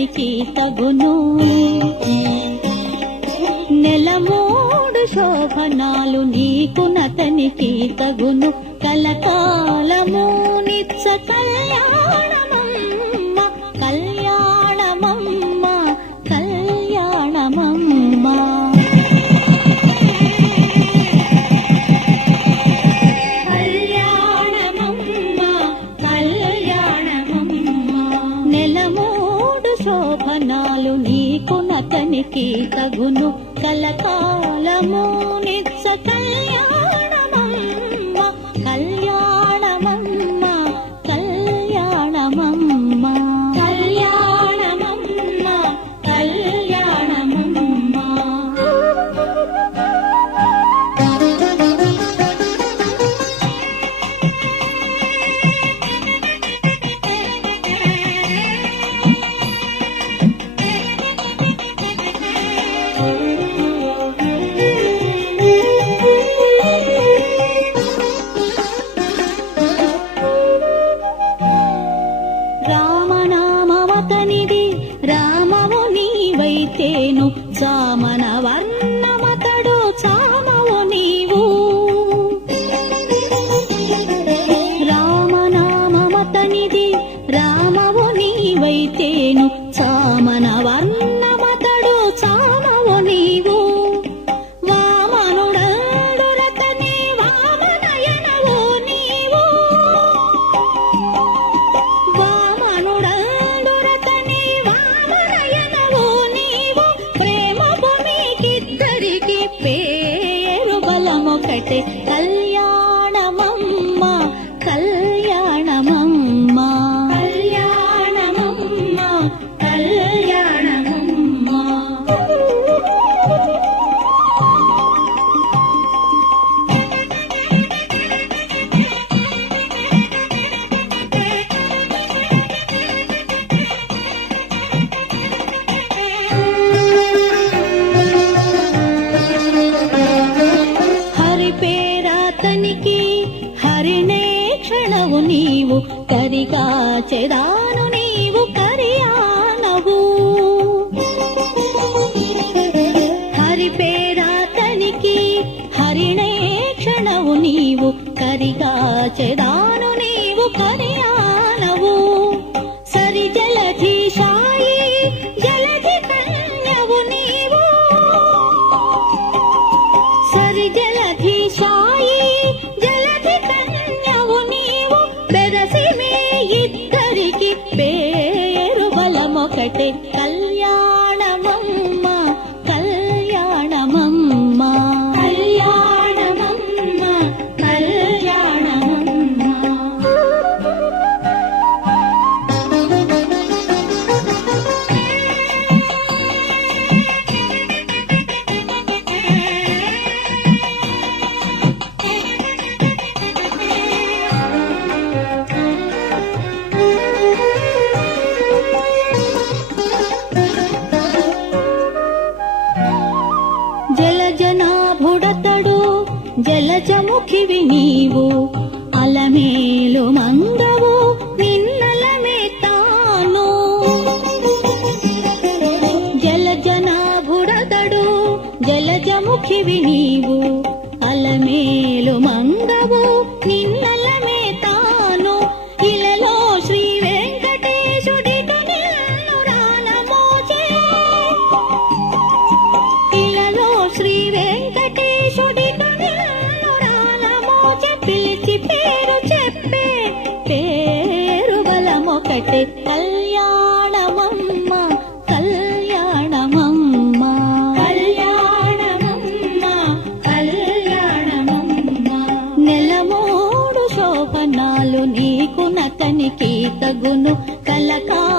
కునతనికి తగును. నెల మూడు శోభనాలు నీకు నతనికి తగును. కలకాలము నిత్య కళ్యాణము కలకాలము నిత్య కళ్యాణ నీవైతేను చామన వర్ణమతడు చామవు నీవు. రామనామమతనిది రామవు బలమొకటే కళ్యాణమమ్మ చేరాతనికి హరిణే క్షణవు నీవు కరిగా చెదాను నీవు కరియానవు. హరి పేరాతనికి హరినే క్షణవు నీవు కరిగా చెదాను నీవు కరియానవు. సరి జలధి బలమొకటే జలజముఖివి నీవు అలమేలు మందవు నిన్నలమే తాను. జలజనాభుడతడు జలజముఖివి నీవు అలమేలు మందవు పేరు బలమొకటే కళ్యాణమమ్మ కళ్యాణమమ్మ. కళ్యాణమమ్మ కళ్యాణమమ్మ. నెలమూడు శోభనాలు నీకు నతనికి తగును కలకా